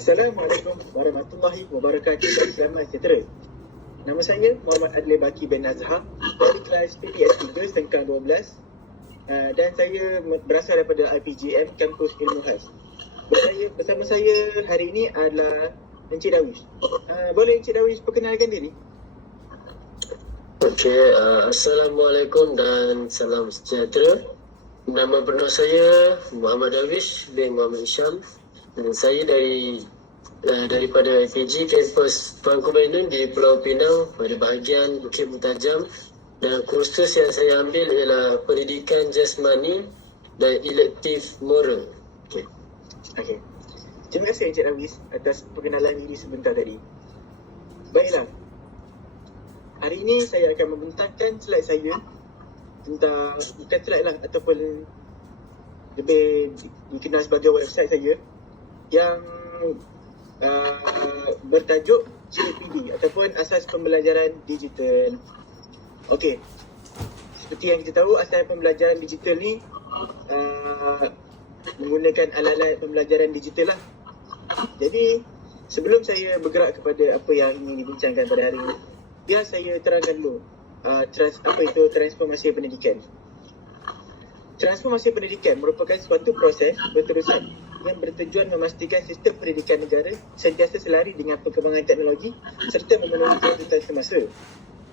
Assalamualaikum warahmatullahi wabarakatuh. Selamat sejahtera. Nama saya Muhammad Adli Baki bin Azhar dari kelas PPS 3 Sengkang 12 dan saya berasal daripada IPGM Kampus Ilmu Khas. Bersama saya hari ini adalah Encik Darwish. Boleh Encik Darwish perkenalkan diri? Okey, Assalamualaikum dan salam sejahtera. Nama penuh saya Muhammad Darwish bin Muhammad Isham. Dan saya daripada FAG Kampus Franco Bandung di Pulau Pinang pada bahagian Bukit Mutajam, dan kursus yang saya ambil ialah Pendidikan Jasmani dan Elektif Moral. Okey. Terima kasih Encik Darwish atas perkenalan diri sebentar tadi. Baiklah. Hari ini saya akan membentangkan slide saya tentang, bukan slide lah, ataupun lebih dikenal sebagai website saya yang bertajuk CPD ataupun Asas Pembelajaran Digital. Okey, seperti yang kita tahu, asas pembelajaran digital ni menggunakan alat-alat pembelajaran digital lah. Jadi sebelum saya bergerak kepada apa yang ingin dibincangkan pada hari ini, biar saya terangkan dulu apa itu transformasi pendidikan. Transformasi pendidikan merupakan suatu proses berterusan yang bertujuan memastikan sistem pendidikan negara sentiasa selari dengan perkembangan teknologi serta memenuhi kebutuhan semasa.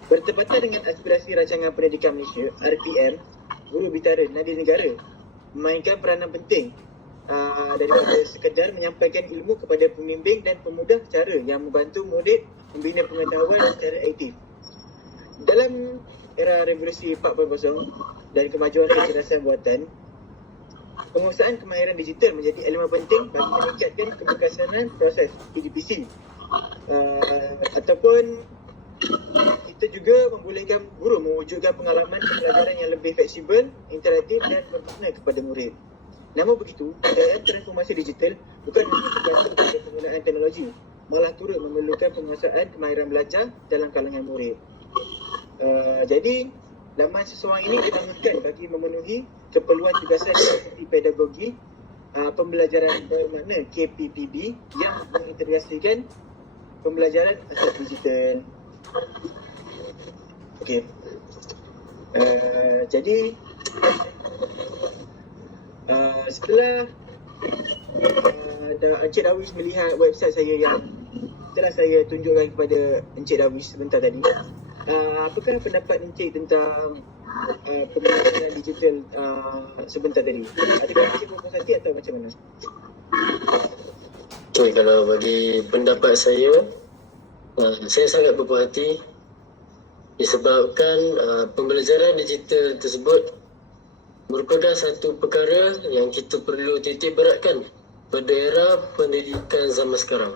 Bertepatan dengan aspirasi Rancangan Pendidikan Malaysia (RPM), guru bitara nadi negara memainkan peranan penting daripada sekadar menyampaikan ilmu kepada pembimbing dan pemudah cara yang membantu murid membina pengetahuan secara aktif. Dalam era revolusi 4.0 dan kemajuan kecerdasan buatan, penguasaan kemahiran digital menjadi elemen penting bagi meningkatkan keberkesanan proses PDPC. Ataupun kita juga membolehkan guru mewujudkan pengalaman pembelajaran yang lebih fleksibel, interaktif dan bermakna kepada murid. Namun begitu, kejayaan transformasi digital bukan hanya tergantung pada penggunaan teknologi, malah turut memerlukan penguasaan kemahiran belajar dalam kalangan murid. Jadi, laman seseorang ini dibangunkan bagi memenuhi keperluan tugasan seperti pedagogi, pembelajaran bermakna KPPB yang mengintegrasikan pembelajaran asas digital. Okey. Jadi setelah Encik Darwish melihat website saya yang telah saya tunjukkan kepada Encik Darwish sebentar tadi, apakah pendapat Encik tentang pembelajaran digital sebentar tadi? Adakah Encik berpuas hati atau macam mana? Okey, kalau bagi pendapat saya sangat berpuas hati disebabkan pembelajaran digital tersebut merupakan satu perkara yang kita perlu titik beratkan pada era pendidikan zaman sekarang.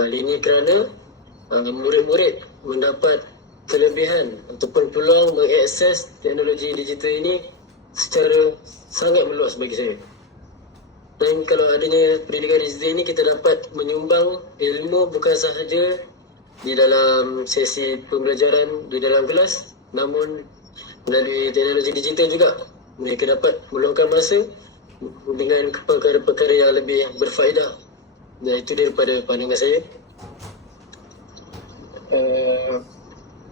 Hal ini kerana murid-murid mendapat kelebihan ataupun peluang mengakses teknologi digital ini secara sangat meluas bagi saya. Dan kalau adanya pendidikan digital ini, kita dapat menyumbang ilmu bukan sahaja di dalam sesi pembelajaran di dalam kelas, namun melalui teknologi digital juga mereka dapat meluangkan masa dengan perkara-perkara yang lebih berfaedah. Dan itu daripada pandangan saya.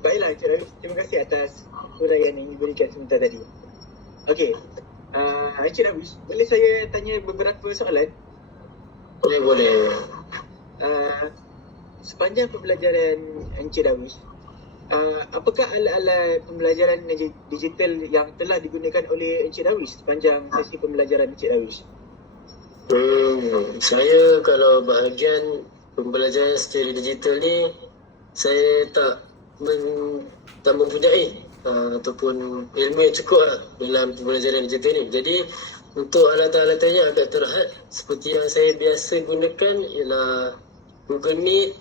Baiklah Encik Darwish, terima kasih atas huraian yang diberikan sebentar tadi. Okey, Encik Darwish, boleh saya tanya beberapa soalan? Boleh. Sepanjang pembelajaran Encik Darwish, apakah alat-alat pembelajaran digital yang telah digunakan oleh Encik Darwish sepanjang sesi pembelajaran Encik Darwish? Saya kalau bahagian pembelajaran secara digital ni, saya tak mempunyai ataupun ilmu yang cukup lah dalam pembelajaran digital ni. Jadi untuk alat-alatnya agak terhad. Seperti yang saya biasa gunakan ialah Google Meet,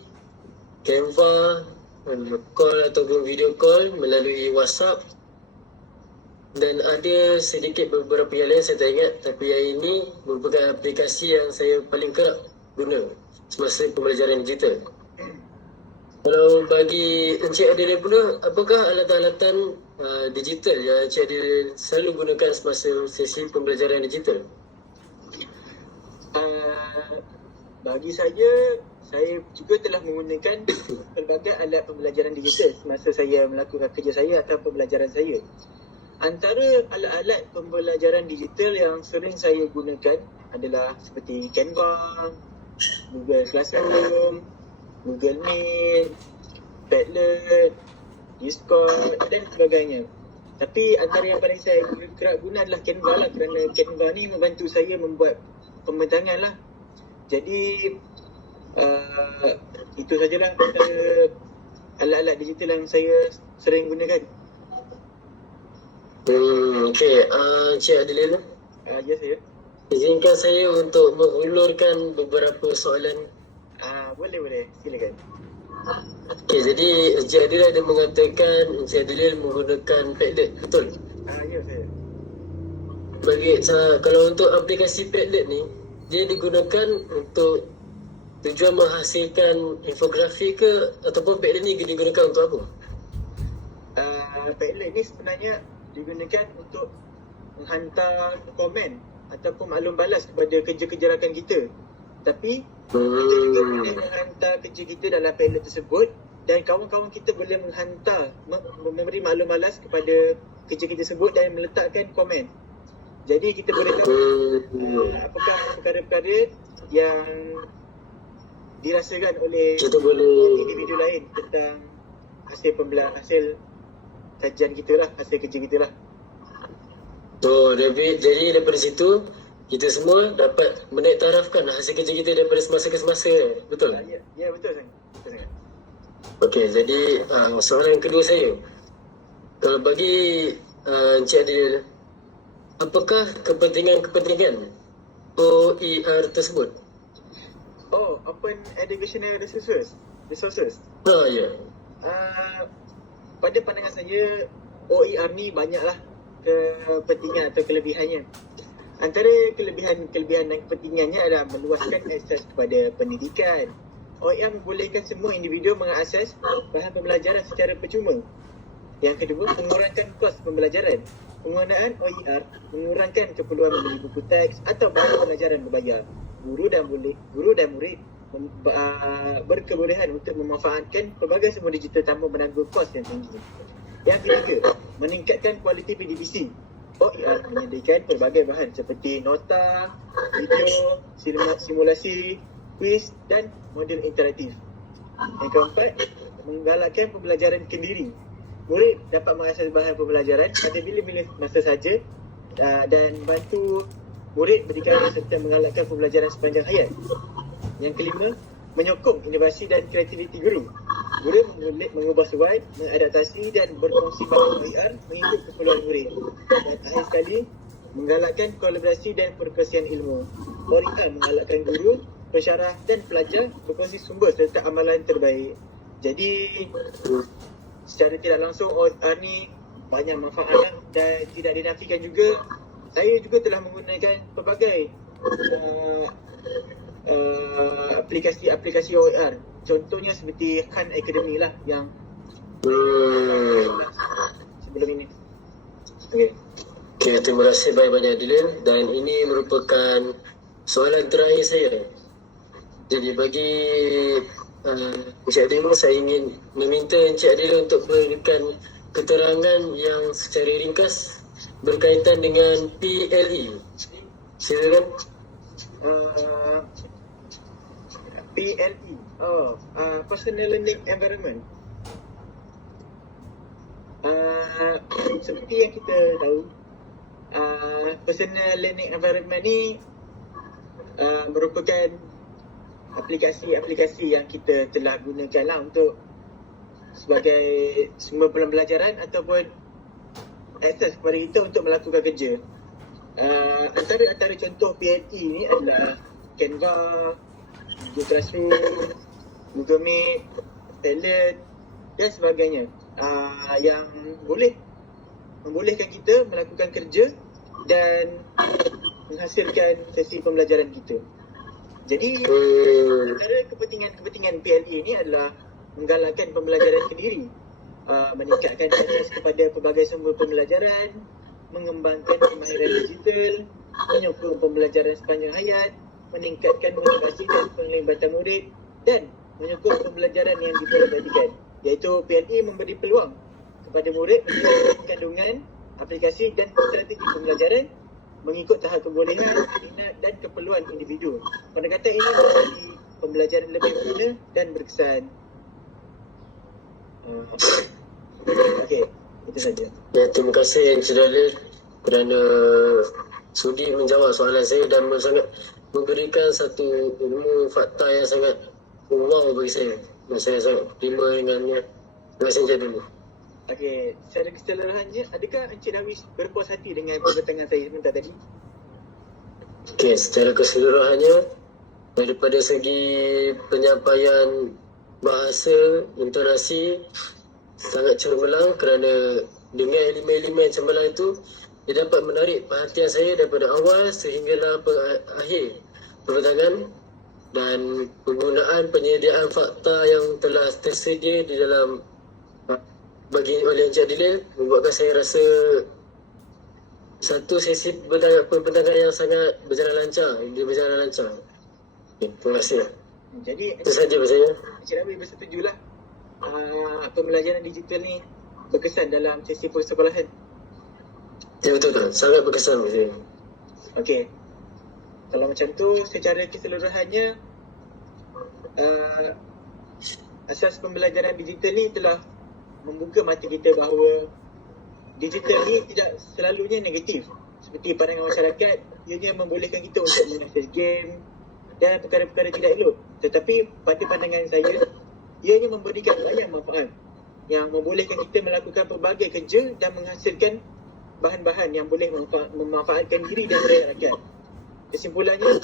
Canva, call ataupun video call melalui WhatsApp, dan ada sedikit beberapa yang lain saya tak ingat, tapi yang ini merupakan aplikasi yang saya paling kerap guna semasa pembelajaran digital. Kalau bagi Encik Adil pula, apakah alatan-alatan digital yang Encik Adil selalu gunakan semasa sesi pembelajaran digital? Bagi saya juga telah menggunakan pelbagai alat pembelajaran digital semasa saya melakukan kerja saya atau pembelajaran saya. Antara alat-alat pembelajaran digital yang sering saya gunakan adalah seperti Canva, Google Classroom, Google Meet, Padlet, Discord dan sebagainya. Tapi antara yang paling saya kerap guna adalah Canva lah, kerana Canva ni membantu saya membuat pembentangan lah. Jadi itu sajalah antara alat-alat digital yang saya sering gunakan. Okey, Encik Adilil, Ya saya. izinkan saya untuk mengulurkan beberapa soalan. Boleh, silakan. Okey, jadi Encik Adilil ada mengatakan Encik Adilil menggunakan Padlet, betul? Ya saya. Kalau untuk aplikasi Padlet ni, dia digunakan untuk tujuan menghasilkan infografik ke, ataupun Padlet ni digunakan untuk apa? Padlet ni sebenarnya digunakan untuk menghantar komen ataupun maklum balas kepada kerja-kerja rakan kita. Tapi kita juga boleh menghantar kerja kita dalam Padlet tersebut, dan kawan-kawan kita boleh memberi maklum balas kepada kerja kita tersebut dan meletakkan komen. Jadi kita boleh tahu apakah perkara-perkara yang dirasakan oleh individu lain tentang hasil kajian kita lah, hasil kerja kita lah. Jadi daripada situ kita semua dapat menaik tarafkan hasil kerja kita daripada semasa ke semasa, betul? Ya, betul sangat. Okey, jadi soalan yang kedua saya, kalau bagi Encik Adil, apakah kepentingan OER tersebut? Open Educational Resources. Ya. Pada pandangan saya, OER ni banyaklah kepentingan atau kelebihannya. Antara kelebihan dan kepentingannya adalah meluaskan akses kepada pendidikan. OER membolehkan semua individu mengakses bahan pembelajaran secara percuma. Yang kedua, mengurangkan kos pembelajaran. Penggunaan OER mengurangkan keperluan membeli buku teks atau bahan pembelajaran berbayar. Guru dan murid berkebolehan untuk memanfaatkan pelbagai sumber digital tanpa menanggung kos yang tinggi. Yang ketiga, meningkatkan kualiti PDPC. OER menyediakan pelbagai bahan seperti nota, video, simulasi, kuis dan modul interaktif. Yang keempat, menggalakkan pembelajaran kendiri. Murid dapat mengakses bahan pembelajaran pada bila-bila masa saja dan bantu murid berdikari serta menggalakkan pembelajaran sepanjang hayat. Yang kelima, menyokong inovasi dan kreativiti guru. Guru mengubah slide, mengadaptasi dan berkongsi bahan OER mengikut keperluan murid. Dan akhir sekali, menggalakkan kolaborasi dan perkongsian ilmu. OER menggalakkan guru, pensyarah dan pelajar berkongsi sumber serta amalan terbaik. Jadi, secara tidak langsung OER ni banyak manfaat dan tidak dinafikan juga. Saya juga telah menggunakan pelbagai aplikasi OER. Contohnya seperti Khan Academy lah yang sebelum ini. Okey, terima kasih banyak-banyak Adilil, dan ini merupakan soalan terakhir saya. Jadi bagi Encik Adil, saya ingin meminta Encik Adil untuk memberikan keterangan yang secara ringkas berkaitan dengan PLE. Silakan. PLE, Personal Learning Environment. Seperti yang kita tahu, Personal Learning Environment ni merupakan aplikasi yang kita telah gunakan lah untuk sebagai sumber pembelajaran ataupun akses kepada kita untuk melakukan kerja. Antara contoh PLE ni adalah Canva, Google Classroom, Google Meet, Padlet dan sebagainya, yang membolehkan kita melakukan kerja dan menghasilkan sesi pembelajaran kita. Jadi antara kepentingan PLE ni adalah menggalakkan pembelajaran sendiri, meningkatkan akses kepada pelbagai sumber pembelajaran, mengembangkan kemahiran digital, menyokong pembelajaran sepanjang hayat, meningkatkan motivasi dan penglibatan murid dan menyokong pembelajaran yang diperhatikan, iaitu PLE memberi peluang kepada murid menjelaskan kandungan, aplikasi dan strategi pembelajaran mengikut tahap kebolehan, minat dan keperluan individu. Pendekatan ini memberi pembelajaran lebih berguna dan berkesan. Okey, itu saja. Ya, terima kasih Encik Dalil kerana sudi menjawab soalan saya dan sangat memberikan satu ilmu fakta yang sangat wow bagi saya. Dan saya sangat terima dengannya. Terima kasih Encik Dalil. Okey, secara keseluruhannya, adakah Encik Darwish berpuas hati dengan perbatangan saya sebentar tadi? Okey, secara keseluruhannya daripada segi penyampaian bahasa, intonasi sangat cemerlang kerana dengan elemen-elemen cemerlang itu dia dapat menarik perhatian saya daripada awal sehinggalah akhir perbatangan, dan penggunaan penyediaan fakta yang telah tersedia di dalam bagi oleh Encik Dalil membuatkan saya rasa satu sesi perbatangan yang sangat berjalan lancar. Okay, terima kasih. Jadi Itu saja dari saya. Encik Darwish bersetujulah pembelajaran digital ni berkesan dalam sesi persekolahan. Ya, betul tak? Sangat berkesan bagi saya. Okey. Kalau macam tu, secara keseluruhannya asas pembelajaran digital ni telah membuka mata kita bahawa digital ni tidak selalunya negatif. Seperti pandangan masyarakat, ianya membolehkan kita untuk mengakses game dan perkara-perkara tidak elok. Tetapi pada pandangan saya, ianya memberikan banyak manfaat yang membolehkan kita melakukan pelbagai kerja dan menghasilkan bahan-bahan yang boleh memanfaatkan diri dan rakyat. Kesimpulannya,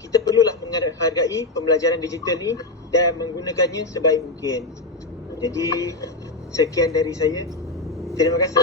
kita perlulah menghargai pembelajaran digital ni dan menggunakannya sebaik mungkin. Jadi, sekian dari saya. Terima kasih.